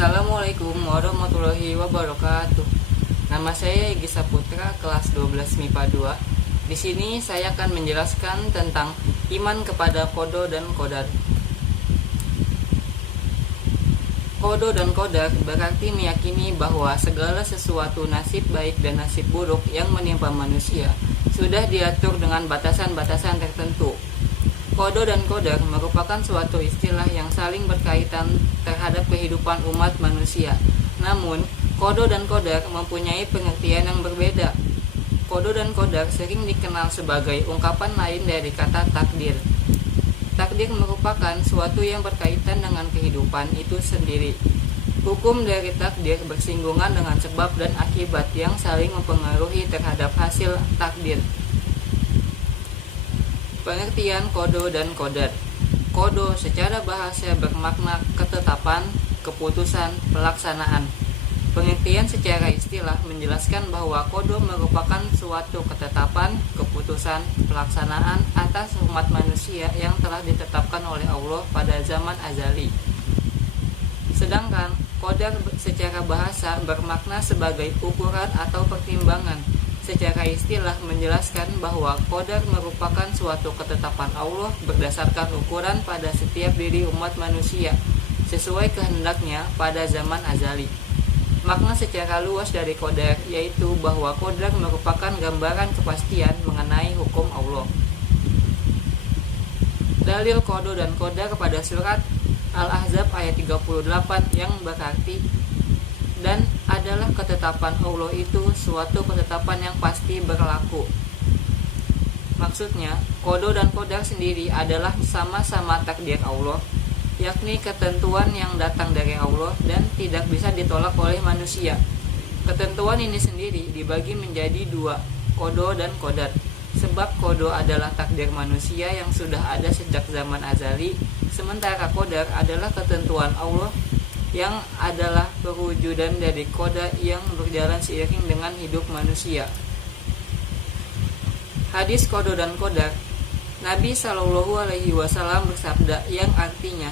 Assalamualaikum warahmatullahi wabarakatuh. Nama saya Egy Saputra, kelas 12 MIPA 2. Di sini saya akan menjelaskan tentang iman kepada qada dan qadar. Qada dan qadar berarti meyakini bahwa segala sesuatu nasib baik dan nasib buruk yang menimpa manusia sudah diatur dengan batasan-batasan tertentu. Qada dan qadar merupakan suatu istilah yang saling berkaitan terhadap kehidupan umat manusia. Namun, qada dan qadar mempunyai pengertian yang berbeda. Qada dan qadar sering dikenal sebagai ungkapan lain dari kata takdir. Takdir merupakan suatu yang berkaitan dengan kehidupan itu sendiri. Hukum dari takdir bersinggungan dengan sebab dan akibat yang saling mempengaruhi terhadap hasil takdir. Pengertian qada dan qadar. Qada secara bahasa bermakna ketetapan, keputusan, pelaksanaan. Pengertian secara istilah menjelaskan bahwa qada merupakan suatu ketetapan, keputusan, pelaksanaan atas umat manusia yang telah ditetapkan oleh Allah pada zaman azali. Sedangkan qadar secara bahasa bermakna sebagai ukuran atau pertimbangan. Secara istilah menjelaskan bahwa qadar merupakan suatu ketetapan Allah berdasarkan ukuran pada setiap diri umat manusia sesuai kehendaknya pada zaman azali. Makna secara luas dari qadar yaitu bahwa qadar merupakan gambaran kepastian mengenai hukum Allah. Dalil qada dan qadar pada surat Al-Ahzab ayat 38 yang berarti dan adalah ketetapan Allah itu suatu ketetapan yang pasti berlaku. Maksudnya, qada dan qadar sendiri adalah sama-sama takdir Allah, yakni ketentuan yang datang dari Allah dan tidak bisa ditolak oleh manusia. Ketentuan ini sendiri dibagi menjadi dua, qada dan qadar. Sebab qada adalah takdir manusia yang sudah ada sejak zaman azali, sementara qadar adalah ketentuan Allah yang adalah perwujudan dari qada yang berjalan seiring dengan hidup manusia. Hadis qada dan qadar. Nabi SAW bersabda yang artinya,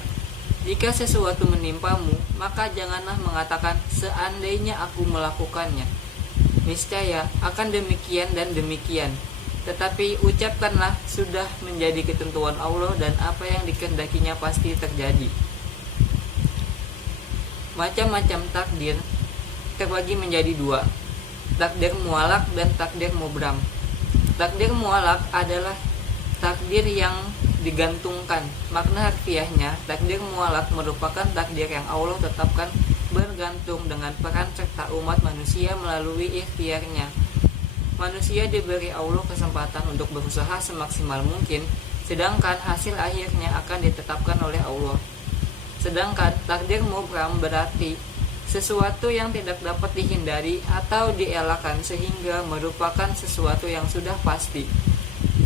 jika sesuatu menimpamu, maka janganlah mengatakan seandainya aku melakukannya. Niscaya akan demikian dan demikian. Tetapi ucapkanlah sudah menjadi ketentuan Allah dan apa yang dikehendakinya pasti terjadi. Macam-macam takdir terbagi menjadi dua, takdir mualak dan takdir mubram. Takdir mualak adalah takdir yang digantungkan. Makna harfiahnya, takdir mualak merupakan takdir yang Allah tetapkan bergantung dengan peran serta umat manusia melalui ikhtiarnya. Manusia diberi Allah kesempatan untuk berusaha semaksimal mungkin, sedangkan hasil akhirnya akan ditetapkan oleh Allah. Sedangkan takdir mubram berarti sesuatu yang tidak dapat dihindari atau dielakkan sehingga merupakan sesuatu yang sudah pasti.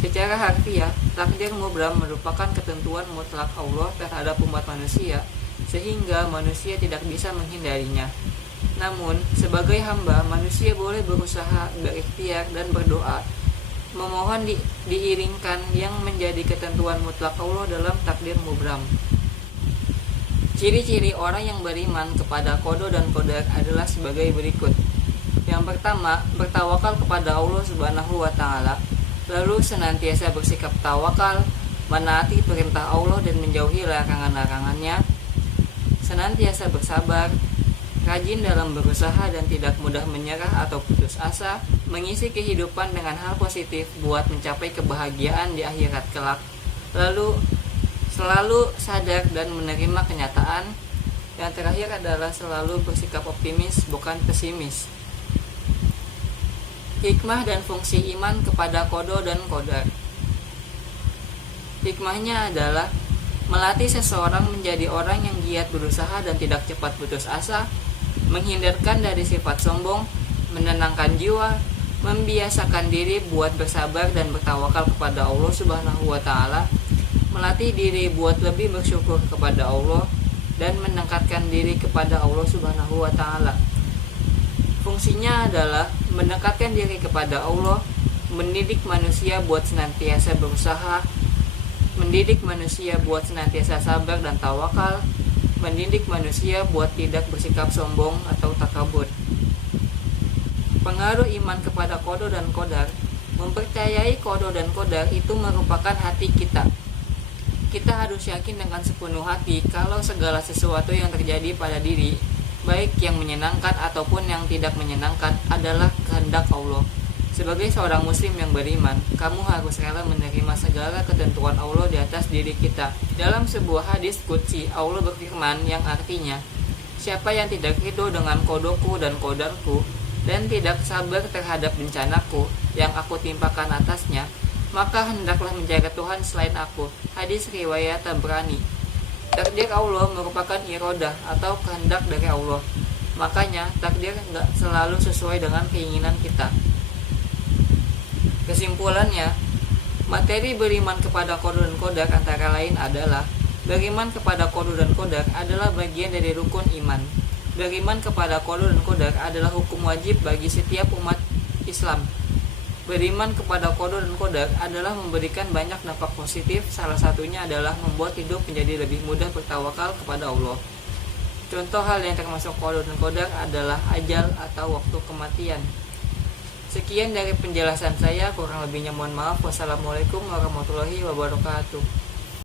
Secara harfiah, takdir mubram merupakan ketentuan mutlak Allah terhadap umat manusia sehingga manusia tidak bisa menghindarinya. Namun, sebagai hamba, manusia boleh berusaha, berikhtiar dan berdoa, memohon diiringkan yang menjadi ketentuan mutlak Allah dalam takdir mubram. Ciri-ciri orang yang beriman kepada qada dan qadar adalah sebagai berikut. Yang pertama, bertawakal kepada Allah Subhanahu wa taala, lalu senantiasa bersikap tawakal, menaati perintah Allah dan menjauhi larangan-larangannya, senantiasa bersabar, rajin dalam berusaha dan tidak mudah menyerah atau putus asa, mengisi kehidupan dengan hal positif buat mencapai kebahagiaan di akhirat kelak, lalu selalu sadar dan menerima kenyataan. Yang terakhir adalah selalu bersikap optimis, bukan pesimis. Hikmah dan fungsi iman kepada qada dan qadar. Hikmahnya adalah melatih seseorang menjadi orang yang giat berusaha dan tidak cepat putus asa, menghindarkan dari sifat sombong, menenangkan jiwa, membiasakan diri buat bersabar dan bertawakal kepada Allah Subhanahu wa taala, melatih diri buat lebih bersyukur kepada Allah dan mendekatkan diri kepada Allah Subhanahu wa taala. Fungsinya adalah mendekatkan diri kepada Allah, mendidik manusia buat senantiasa berusaha, mendidik manusia buat senantiasa sabar dan tawakal, mendidik manusia buat tidak bersikap sombong atau takabur. Pengaruh iman kepada qada dan qadar. Mempercayai qada dan qadar itu merupakan hati kita. Kita harus yakin dengan sepenuh hati kalau segala sesuatu yang terjadi pada diri, baik yang menyenangkan ataupun yang tidak menyenangkan, adalah kehendak Allah. Sebagai seorang muslim yang beriman, kamu harus rela menerima segala ketentuan Allah di atas diri kita. Dalam sebuah hadis qudsi, Allah berfirman yang artinya, siapa yang tidak ridho dengan qadaku dan qadarku, dan tidak sabar terhadap bencanaku yang aku timpakan atasnya, maka hendaklah mencari Tuhan selain aku. Hadis riwayat Tabrani. Takdir Allah merupakan irodah atau kehendak dari Allah. Makanya takdir nggak selalu sesuai dengan keinginan kita. Kesimpulannya, materi beriman kepada qada dan qadar antara lain adalah: beriman kepada qada dan qadar adalah bagian dari rukun iman. Beriman kepada qada dan qadar adalah hukum wajib bagi setiap umat Islam. Beriman kepada qada dan qadar adalah memberikan banyak dampak positif, salah satunya adalah membuat hidup menjadi lebih mudah bertawakal kepada Allah. Contoh hal yang termasuk qada dan qadar adalah ajal atau waktu kematian. Sekian dari penjelasan saya, kurang lebihnya mohon maaf. Wassalamualaikum warahmatullahi wabarakatuh.